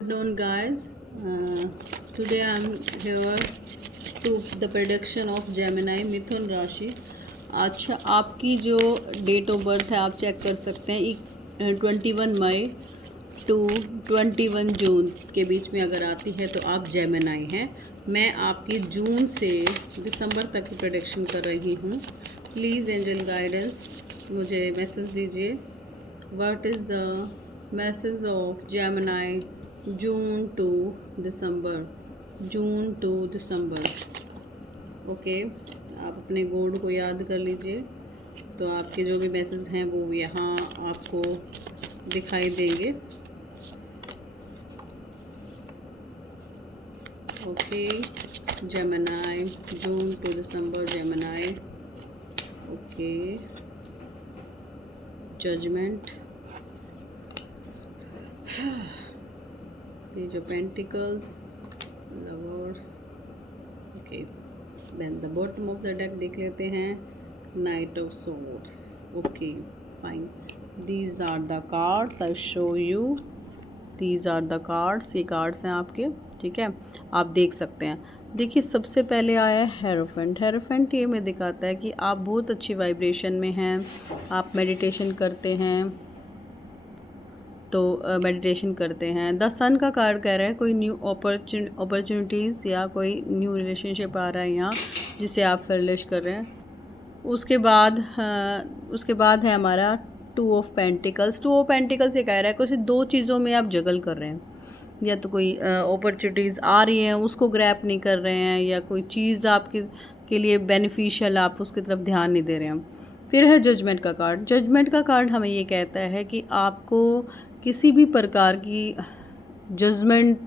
Afternoon, guys. Today I'm here to the prediction of Gemini मिथुन राशि। अच्छा, आपकी जो डेट ऑफ बर्थ है आप चेक कर सकते हैं। 21 मई टू 21 जून के बीच में अगर आती है तो आप जेमिनाई हैं। मैं आपकी जून से दिसंबर तक की प्रेडिक्शन कर रही हूँ। प्लीज़ एंजल गाइडेंस मुझे मैसेज दीजिए। What is the message of Gemini June to December. Okay, आप अपने कोड को याद कर लीजिए तो आपके जो भी मैसेज हैं वो यहाँ आपको दिखाई देंगे। Okay, Gemini June to December Gemini. Okay, judgement, page of pentacles, lovers. Okay, then the bottom of the deck देख लेते हैं। Knight of swords. Okay, fine. These are the cards I show you. These are the cards, ये cards हैं आपके, ठीक है, आप देख सकते हैं। देखिए, सबसे पहले आया है हेरोफेंट। हेरोफेंट ये में दिखाता है कि आप बहुत अच्छी वाइब्रेशन में हैं, आप मेडिटेशन करते हैं, तो मेडिटेशन करते हैं। द सन का कार्ड कह रहा है कोई न्यू अपॉर्चुनिटीज़ या कोई न्यू रिलेशनशिप आ रहा है यहाँ जिसे आप फिनिश कर रहे हैं। उसके बाद है हमारा 2 ऑफ पेंटिकल्स। 2 ऑफ पेंटिकल्स ये कह रहा है कुछ दो चीज़ों में आप जगल कर रहे हैं, या तो कोई अपॉर्चुनिटीज़ आ रही हैं उसको ग्रैप नहीं कर रहे हैं, या कोई चीज़ आपके के लिए बेनिफिशियल आप उसकी तरफ ध्यान नहीं दे रहे हैं। फिर है जजमेंट का कार्ड। जजमेंट का कार्ड हमें ये कहता है कि आपको किसी भी प्रकार की जजमेंट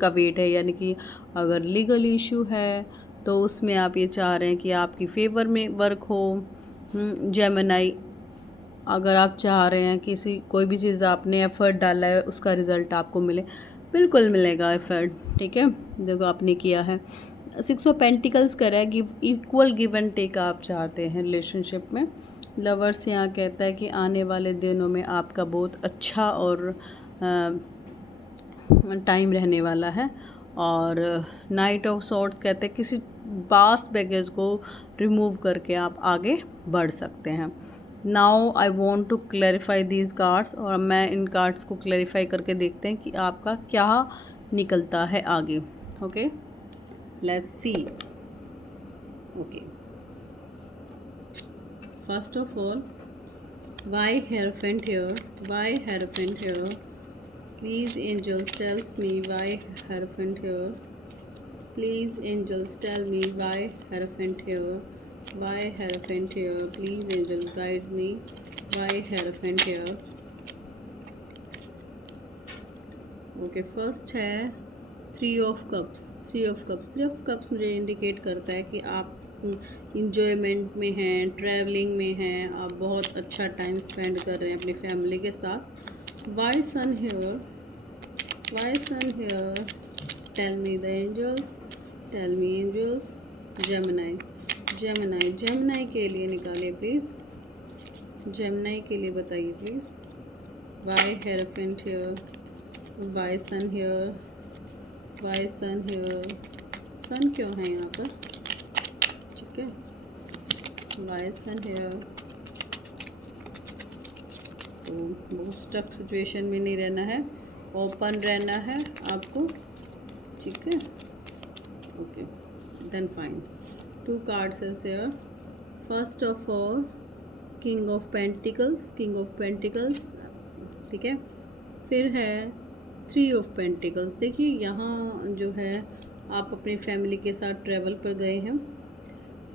का वेट है, यानी कि अगर लीगल इशू है तो उसमें आप ये चाह रहे हैं कि आपकी फेवर में वर्क हो। जेमिनाई, अगर आप चाह रहे हैं कोई भी चीज़ आपने एफ़र्ट डाला है उसका रिज़ल्ट आपको मिले, बिल्कुल मिलेगा एफ़र्ट, ठीक है, देखो आपने किया है। 6 ऑफ पेंटिकल्स कर रहा है कि इक्वल गिव एंड टेक आप चाहते हैं रिलेशनशिप में। लवर्स यहाँ कहता है कि आने वाले दिनों में आपका बहुत अच्छा और टाइम रहने वाला है। और नाइट ऑफ सॉर्ड्स कहते हैं किसी पास्ट बैगेज को रिमूव करके आप आगे बढ़ सकते हैं। Now I want to clarify these cards, और मैं इन कार्ड्स को क्लैरिफाई करके देखते हैं कि आपका क्या निकलता है आगे। Okay, let's see. Okay, first of all, why hierophant here? Please angels tells me why Hierophant here. Please angels tell me why Hierophant here. Why Hierophant here? Please angels guide me. Why Hierophant here? Okay, first है 3 of cups मुझे indicate करता है कि आप enjoyment में हैं, travelling में हैं, आप बहुत अच्छा टाइम स्पेंड कर रहे हैं अपनी फैमिली के साथ। Why sun here? Why sun here? Tell me the angels. Tell me angels. Gemini के लिए निकालिए प्लीज़। Gemini के लिए बताइए please. Why Hierophant here? Why sun here? Why sun here? सन क्यों है यहाँ पर? ठीक है। Why sun here? तो बहुत स्टक सिचुएशन में नहीं रहना है, ओपन रहना है आपको, ठीक है। Okay, then fine. 2 कार्ड्स है here. First of all king of pentacles, ठीक है। फिर है 3 ऑफ पेंटिकल्स। देखिए यहाँ जो है आप अपनी फैमिली के साथ ट्रैवल पर गए हैं,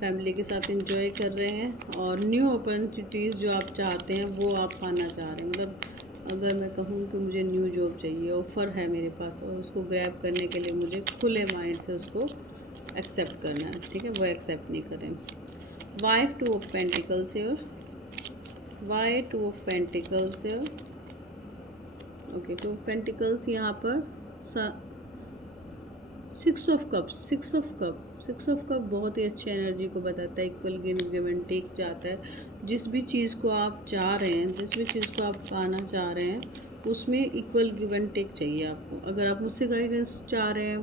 फैमिली के साथ एंजॉय कर रहे हैं, और न्यू अपॉर्चुनिटीज़ जो आप चाहते हैं वो आप पाना चाह रहे हैं। मतलब अगर मैं कहूँ कि मुझे न्यू जॉब चाहिए, ऑफ़र है मेरे पास, और उसको ग्रैब करने के लिए मुझे खुले माइंड से उसको एक्सेप्ट करना है, ठीक है, वो एक्सेप्ट नहीं करें। Why 2 of pentacles here? Why 2 of pentacles here? Okay, 2 of pentacles यहाँ पर 6 ऑफ कप बहुत ही अच्छी एनर्जी को बताता है। इक्वल गिव एंड टेक जाता है। जिस भी चीज़ को आप चाह रहे हैं, जिस भी चीज़ को आप पाना चाह रहे हैं उसमें इक्वल गिव एंड टेक चाहिए आपको। अगर आप मुझसे गाइडेंस चाह रहे हैं,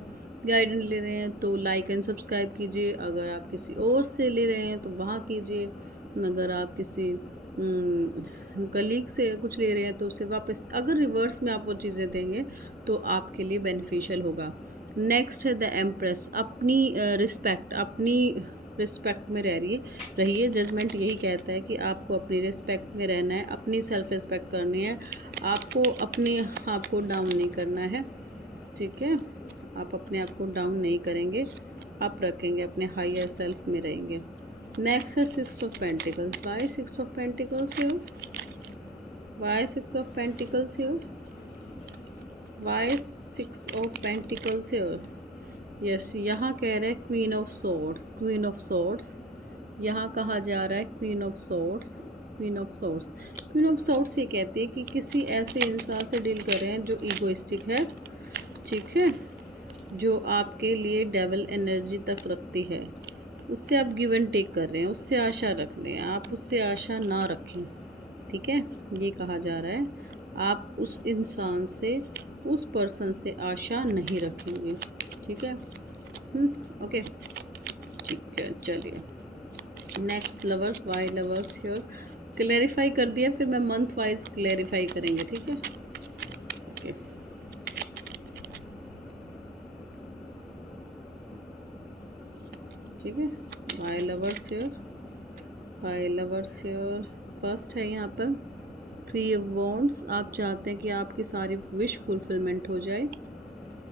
गाइडेंस ले रहे हैं तो लाइक एंड सब्सक्राइब कीजिए। अगर आप किसी और से ले रहे हैं तो वहाँ कीजिए। अगर आप किसी कलीग से कुछ ले रहे हैं तो उससे वापस, अगर रिवर्स में आप वो चीज़ें देंगे तो आपके लिए बेनिफिशियल होगा। नेक्स्ट है द एम्प्रेस। अपनी रिस्पेक्ट में रहिए। जजमेंट यही कहता है कि आपको अपनी रिस्पेक्ट में रहना है, अपनी सेल्फ रिस्पेक्ट करनी है, आपको अपने आप को डाउन नहीं करना है। ठीक है, आप अपने आप को डाउन नहीं करेंगे, आप रखेंगे, अपने हायर सेल्फ में रहेंगे। नेक्स्ट है 6 of pentacles. Why 6 of pentacles here? Why 6 of pentacles here? Why 6 of pentacles here? Yes, यहाँ कह रहे हैं queen of swords. Queen of swords यहाँ कहा जा रहा है, queen of swords. Queen of swords, queen of swords ये कहती है कि किसी ऐसे इंसान से डील कर रहे हैं जो ईगोइस्टिक है, ठीक है, जो आपके लिए डेवल एनर्जी तक रखती है, उससे आप गिव एंड टेक कर रहे हैं, उससे आशा रख रहे हैं, आप उससे आशा ना रखें। ठीक है, ये कहा जा रहा है आप उस इंसान से, उस पर्सन से आशा नहीं रखेंगे। ठीक है, ओके, ठीक है, चलिए next lovers. Why lovers here? Clarify कर दिया, फिर मैं मंथ वाइज क्लैरिफाई करेंगे। ठीक है, ओके, ठीक है। Why lovers here? Why lovers here? First है यहाँ पर 3 ऑफ वॉन्ड्स। आप चाहते हैं कि आपकी सारी विश फुलफिलमेंट हो जाए।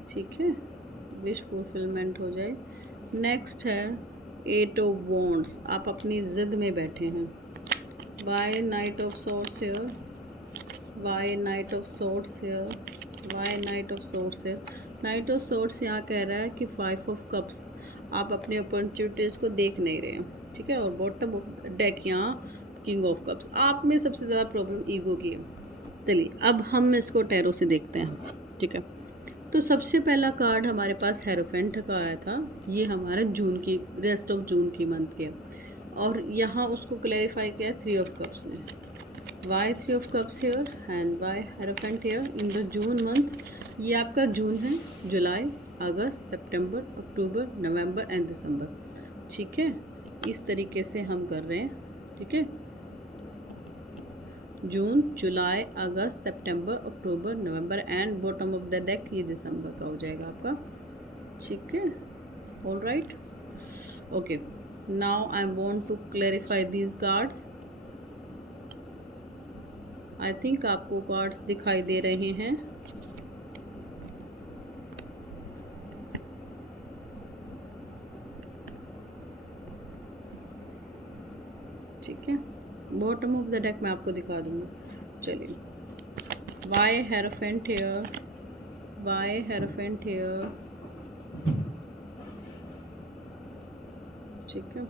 ठीक है, विश फुलफिलमेंट हो जाए। नेक्स्ट है 8 ऑफ वॉन्ड्स। आप अपनी ज़िद में बैठे हैं। Why knight of swords here? Why knight of swords here? Why knight of swords here? Knight of swords यहाँ कह रहा है कि 5 ऑफ कप्स, आप अपने अपॉर्चुनिटीज़ को देख नहीं रहे हैं। ठीक है, और बॉटम ऑफ डेक यहाँ किंग ऑफ कप्स। आप में सबसे ज़्यादा प्रॉब्लम ईगो की है। चलिए अब हम इसको टैरो से देखते हैं। ठीक है, तो सबसे पहला कार्ड हमारे पास हेरोफेंट का आया था। ये हमारा जून की, रेस्ट ऑफ जून की मंथ के, और यहाँ उसको क्लैरिफाई किया 3 ऑफ कप्स ने। Why 3 of cups here and why hierophant here in the June month? ये आपका जून है, जुलाई, August, September, October, November and दिसंबर। ठीक है, इस तरीके से हम कर रहे हैं। ठीक है, June, July, August, September, October, November and bottom of the deck ये दिसंबर का हो जाएगा आपका। ठीक है, all right, okay. Now I want to clarify these cards. आई थिंक आपको कार्ड्स दिखाई दे रहे हैं। ठीक है, बॉटम ऑफ द डेक मैं आपको दिखा दूँगी। चलिए, why hierophant here? Why hierophant here? ठीक है,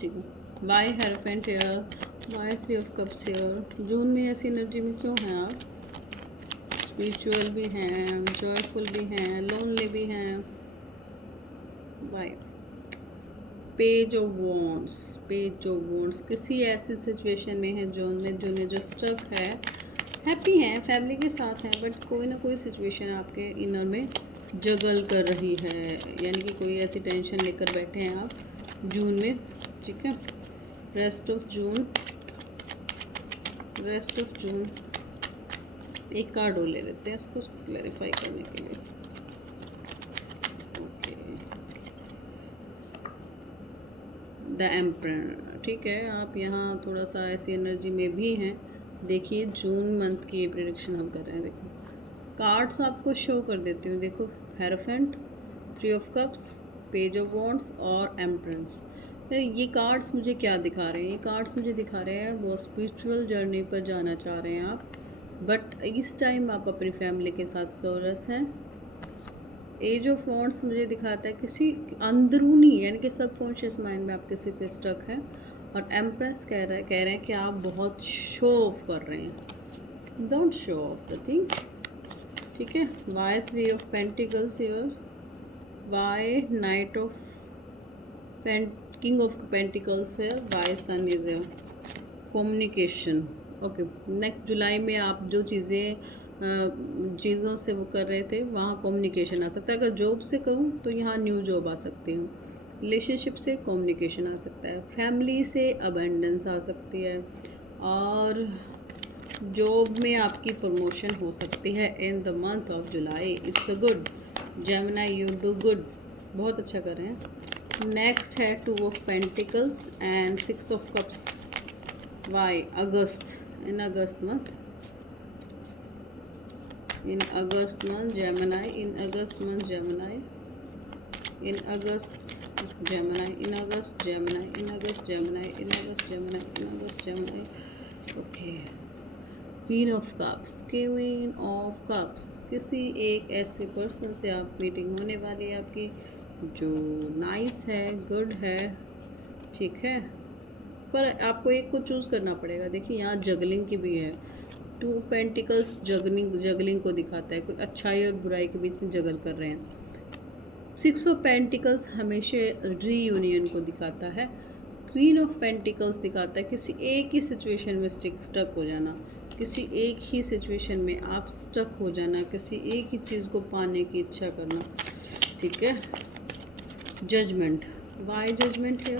ठीक है, why hierophant here? Why 3 of cups here? June में ऐसी एनर्जी में क्यों हैं आप? स्पिरिचुअल भी हैं, जॉयफुल भी हैं, लोनली भी हैं। Why page of wands? Page of wands किसी ऐसी सिचुएशन में है जो स्टक है, हैप्पी हैं, फैमिली के साथ हैं, बट कोई ना कोई सिचुएशन आपके इनर में जगल कर रही है, यानी कि कोई ऐसी टेंशन लेकर बैठे हैं आप जून में। ठीक है, rest of June, rest of June. एक कार्ड और ले लेते हैं उसको क्लैरिफाई करने के लिए। Okay, the emperor. ठीक है, आप यहाँ थोड़ा सा ऐसी एनर्जी में भी हैं। देखिए, जून मंथ की ये प्रेडिक्शन हम कर रहे हैं। देखो कार्ड्स आपको शो कर देती हूँ। देखो, hierophant, 3 of cups, page of wands और एम्परेंस। ये कार्ड्स मुझे क्या दिखा रहे हैं? ये कार्ड्स मुझे दिखा रहे हैं वो स्पिरिचुअल जर्नी पर जाना चाह रहे हैं आप, बट इस टाइम आप अपनी फैमिली के साथ फ्लोरस हैं। एज ऑफ वॉन्ड्स मुझे दिखाता है किसी अंदरूनी, यानी कि सबकॉन्शियस माइंड में आप किसी पे स्टक हैं। और एम्प्रेस कह रहे हैं कि आप बहुत शो ऑफ कर रहे हैं। Don't show off the things. ठीक है, why 3 of pentacles here? Why knight of king of pentacles here? Why sun is here? Communication, okay, next July में आप जो चीज़ों से वो कर रहे थे वहाँ कम्युनिकेशन आ सकता है। अगर जॉब से करूँ तो यहाँ न्यू जॉब आ सकती हूँ। रिलेशनशिप से कम्युनिकेशन आ सकता है। फैमिली से अबंडेंस आ सकती है। और जॉब में आपकी प्रमोशन हो सकती है in the month of July. It's a good Gemini, you do good, बहुत अच्छा कर रहे हैं। नेक्स्ट है 2 of pentacles and 6 of cups. Why August, in August month, in August month Gemini, in August month Gemini, in August Gemini, in August Gemini, in August Gemini, in August Gemini, in August Gemini. Okay, queen of cups, queen of cups, किसी एक ऐसे person से आप meeting होने वाली है आपकी जो नाइस है, गुड है, ठीक है। पर आपको एक को चूज़ करना पड़ेगा। देखिए यहाँ जगलिंग की भी है। 2 पेंटिकल्स जगलिंग को दिखाता है, कोई अच्छाई और बुराई के बीच में जगल कर रहे हैं। 6 ऑफ पेंटिकल्स हमेशा रीयूनियन को दिखाता है। क्वीन ऑफ पेंटिकल्स दिखाता है किसी एक ही सिचुएशन में स्टक हो जाना, किसी एक ही सिचुएशन में आप स्टक हो जाना, किसी एक ही चीज़ को पाने की इच्छा करना, ठीक है। जजमेंट, वाई जजमेंट है,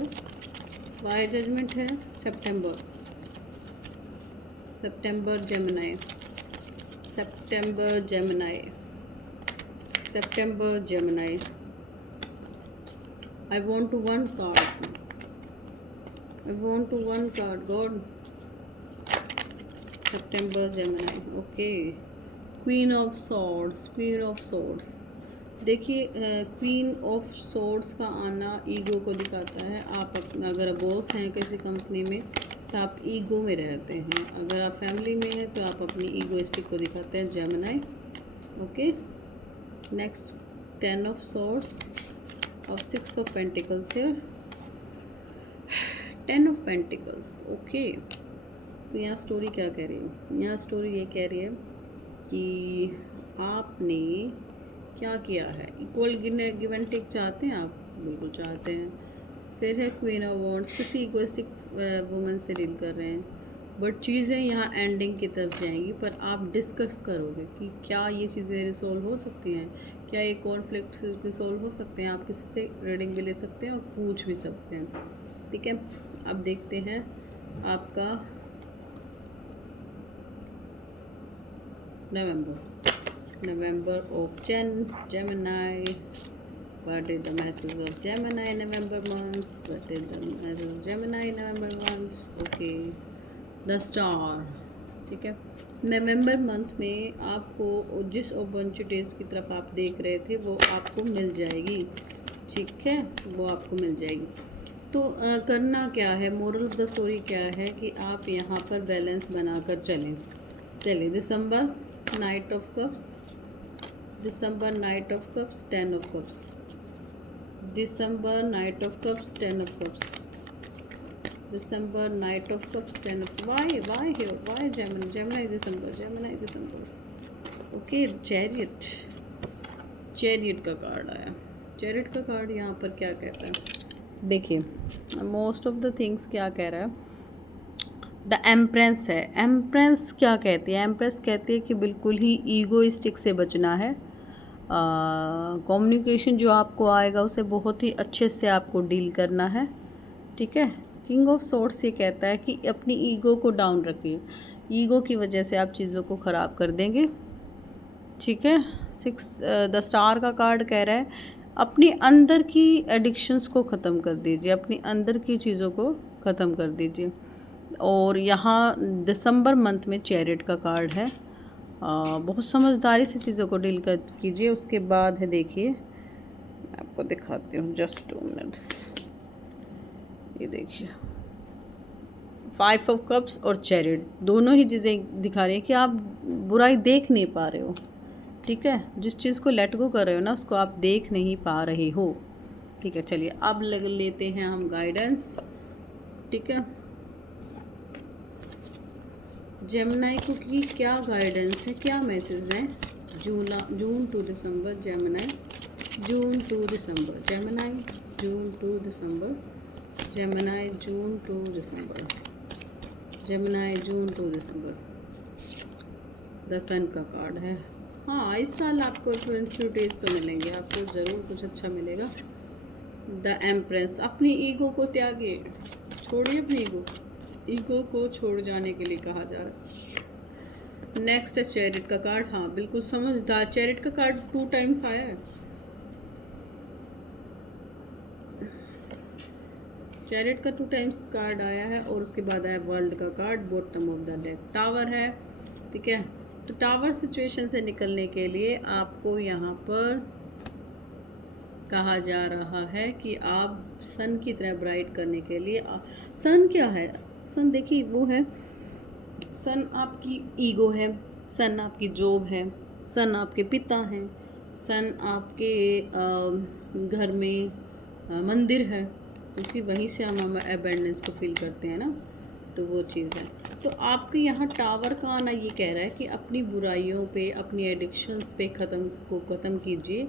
वाई जजमेंट है। सितंबर Gemini, September Gemini, September Gemini. I want to one card. I want to one card. God. September Gemini. Okay. Queen of Swords. Queen of Swords. देखिए क्वीन ऑफ सोर्ड्स का आना ego को दिखाता है। आप अपना अगर बॉस हैं किसी कंपनी में तो आप ईगो में रहते हैं, अगर आप फैमिली में हैं तो आप अपनी ईगोइस्टिक को दिखाते हैं, Gemini. Okay, next 10 of swords और 6 ऑफ पेंटिकल्स है। 10 ऑफ पेंटिकल्स। ओके, तो यहाँ स्टोरी क्या कह रही है? यहाँ स्टोरी ये कह रही है कि आपने क्या किया है। इक्वल गिव एंड टेक चाहते हैं आप, बिल्कुल चाहते हैं। फिर है क्वीन ऑफ वॉन्ड्स, किसी इक्वेस्टिक वुमन से डील कर रहे हैं, बट चीज़ें यहाँ एंडिंग की तरफ जाएंगी। पर आप डिस्कस करोगे कि क्या ये चीज़ें रिसोल्व हो सकती हैं, क्या ये कॉन्फ्लिक्ट रिसोल्व हो सकते हैं। आप किसी से रीडिंग भी ले सकते हैं और पूछ भी सकते हैं, ठीक है। अब देखते हैं आपका November of Gemini. What is the message of Gemini November months? What is the message of Gemini November months? Okay, the star, ठीक है। नवंबर मंथ में आपको जिस अपॉर्चुनिटीज़ की तरफ आप देख रहे थे वो आपको मिल जाएगी, ठीक है, वो आपको मिल जाएगी। तो करना क्या है, मोरल ऑफ द स्टोरी क्या है कि आप यहाँ पर बैलेंस बनाकर चलें। December knight of cups, December Knight of Cups, 10 of Cups. December Knight of Cups, 10 of Cups. December Knight of Cups, 10 of Cups. Why here? Why Gemini? Gemini December. Okay, Chariot. Chariot का card आया। Chariot का card यहाँ पर क्या कहता है? देखिए most of the things क्या कह रहा है। द एम्प्रेस है। एम्प्रेस क्या कहती है? एम्प्रेस कहती है कि बिल्कुल ही ईगोइस्टिक से बचना है। कम्युनिकेशन जो आपको आएगा उसे बहुत ही अच्छे से आपको डील करना है, ठीक है। किंग ऑफ सोर्ड्स ये कहता है कि अपनी ईगो को डाउन रखिए, ईगो की वजह से आप चीज़ों को ख़राब कर देंगे, ठीक है। 6 द स्टार का कार्ड कह रहा है अपनी अंदर की एडिक्शंस को ख़त्म कर दीजिए, अपनी अंदर की चीज़ों को ख़त्म कर दीजिए। और यहाँ दिसंबर मंथ में चैरिट का कार्ड है। बहुत समझदारी से चीज़ों को डील कर कीजिए। उसके बाद है, देखिए मैं आपको दिखाती हूँ, जस्ट 2 मिनट्स। ये देखिए 5 ऑफ कप्स और चैरिट दोनों ही चीज़ें दिखा रही हैं कि आप बुराई देख नहीं पा रहे हो, ठीक है। जिस चीज़ को लेट गो कर रहे हो ना उसको आप देख नहीं पा रहे हो, ठीक है। चलिए अब लेते हैं हम गाइडेंस, ठीक है। जेमिनी को की क्या गाइडेंस है, क्या मैसेज है? June to December Gemini, June to December Gemini, June to December Gemini, June to December Gemini June to December, the sun का कार्ड है। हाँ, इस साल आपको अपॉर्चुनिटीज़ तो मिलेंगे, आपको ज़रूर कुछ अच्छा मिलेगा। द एम्प्रेस, अपनी ईगो को त्यागिए, छोड़िए अपनी ईगो को छोड़ जाने के लिए कहा जा रहा है। नेक्स्ट है चैरिट का कार्ड। हाँ बिल्कुल समझदार, चैरिट का कार्ड 2 टाइम्स आया है। चैरिट का 2 टाइम्स कार्ड आया है और उसके बाद आया वर्ल्ड का card, bottom of the deck tower है। ठीक है, तो टावर सिचुएशन से निकलने के लिए आपको यहाँ पर कहा जा रहा है कि आप सन की तरह ब्राइट करने के लिए सन क्या है, सन देखिए वो है, सन आपकी ईगो है, सन आपकी जॉब है, सन आपके पिता हैं, सन आपके घर में मंदिर है, क्योंकि वहीं से हम एबेंडेंस को फील करते हैं ना, तो वो चीज़ है। तो आपके यहाँ टावर का आना ये कह रहा है कि अपनी बुराइयों पे, अपनी एडिक्शंस पे ख़त्म कीजिए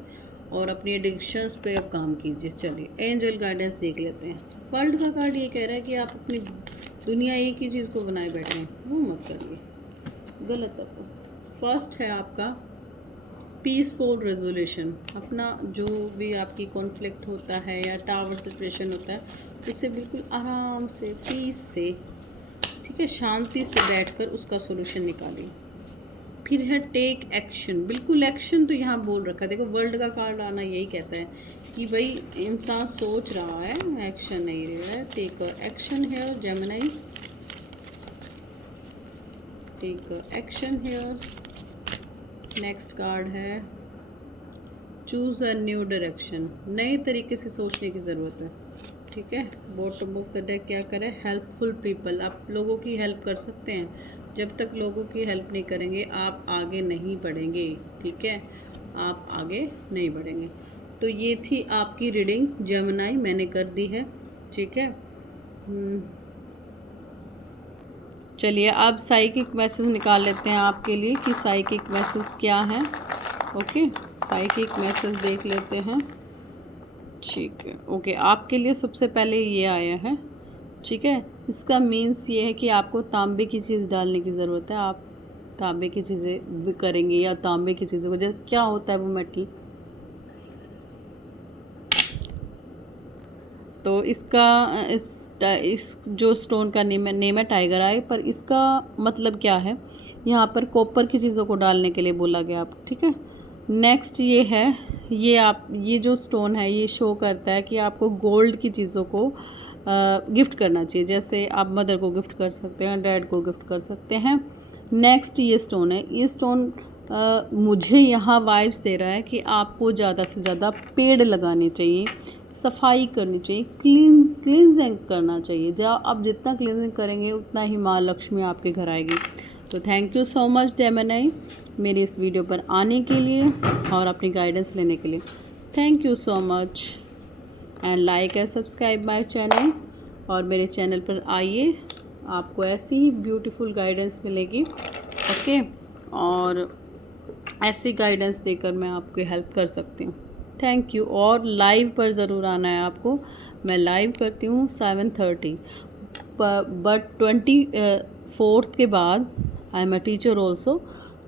और अपनी एडिक्शंस पे अब काम कीजिए। चलिए एंजल गाइडेंस देख लेते हैं। वर्ल्ड का कार्ड ये कह रहा है कि आप अपनी दुनिया एक ही चीज़ को बनाए बैठे हैं, वो मत करिए, गलत है। फर्स्ट है आपका पीसफुल रेजोल्यूशन, अपना जो भी आपकी कॉन्फ्लिक्ट होता है या टावर सिचुएशन होता है उससे बिल्कुल आराम से, पीस से, ठीक है, शांति से बैठकर उसका सोल्यूशन निकालिए। फिर है टेक एक्शन, बिल्कुल एक्शन तो यहाँ बोल रखा है। देखो वर्ल्ड का कार्ड आना यही कहता है कि भाई इंसान सोच रहा है, एक्शन नहीं रहा है। टेक एक्शन है जेमिनी, टेक एक्शन है। नेक्स्ट कार्ड है चूज़ अ न्यू डायरेक्शन, नए तरीके से सोचने की ज़रूरत है। ठीक है, बॉटम ऑफ द डेक क्या करें, हेल्पफुल पीपल, आप लोगों की हेल्प कर सकते हैं। जब तक लोगों की हेल्प नहीं करेंगे आप आगे नहीं बढ़ेंगे। ठीक है, आप आगे नहीं बढ़ेंगे। तो ये थी आपकी रीडिंग जेमिनी, मैंने कर दी है। ठीक है, चलिए अब साइकिक मैसेज निकाल लेते हैं आपके लिए कि साइकिक मैसेज क्या है। ओके, साइकिक मैसेज देख लेते हैं। ठीक है, ओके, आपके लिए सबसे पहले ये आया है। ठीक है, इसका मीन्स ये है कि आपको तांबे की चीज़ डालने की ज़रूरत है। आप तांबे की चीज़ें भी करेंगे या तांबे की चीज़ों को, जैसे क्या होता है वो मेटल, तो इसका इस जो स्टोन का नेम है टाइगर आई, पर इसका मतलब क्या है, यहाँ पर कॉपर की चीज़ों को डालने के लिए बोला गया आप। ठीक है, नेक्स्ट ये है, ये जो स्टोन है ये शो करता है कि आपको गोल्ड की चीज़ों को गिफ्ट करना चाहिए। जैसे आप मदर को गिफ्ट कर सकते हैं, डैड को गिफ्ट कर सकते हैं। नेक्स्ट ये स्टोन है, ये स्टोन मुझे यहाँ वाइब्स दे रहा है कि आपको ज़्यादा से ज़्यादा पेड़ लगाने चाहिए, सफाई करनी चाहिए, क्लींजिंग करना चाहिए। जब आप जितना क्लींजिंग करेंगे उतना ही माँ लक्ष्मी आपके घर आएगी। तो thank you so much Gemini मेरी इस वीडियो पर आने के लिए और अपनी गाइडेंस लेने के लिए। Thank you so much and like and subscribe my channel, और मेरे चैनल पर आइए, आपको ऐसी ही ब्यूटीफुल गाइडेंस मिलेगी। ओके, और ऐसी गाइडेंस देकर मैं आपकी हेल्प कर सकती हूँ। थैंक यू, और लाइव पर ज़रूर आना है आपको। मैं लाइव करती हूँ 7:30, बट 24 के बाद I am a teacher also.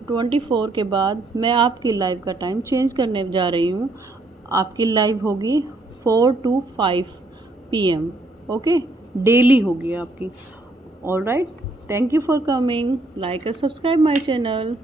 24 के बाद मैं आपकी लाइव का टाइम चेंज करने जा रही हूँ। आपकी लाइव होगी 4 to 5 PM। ओके, डेली होगी आपकी। All right, thank you for coming, like and subscribe my channel.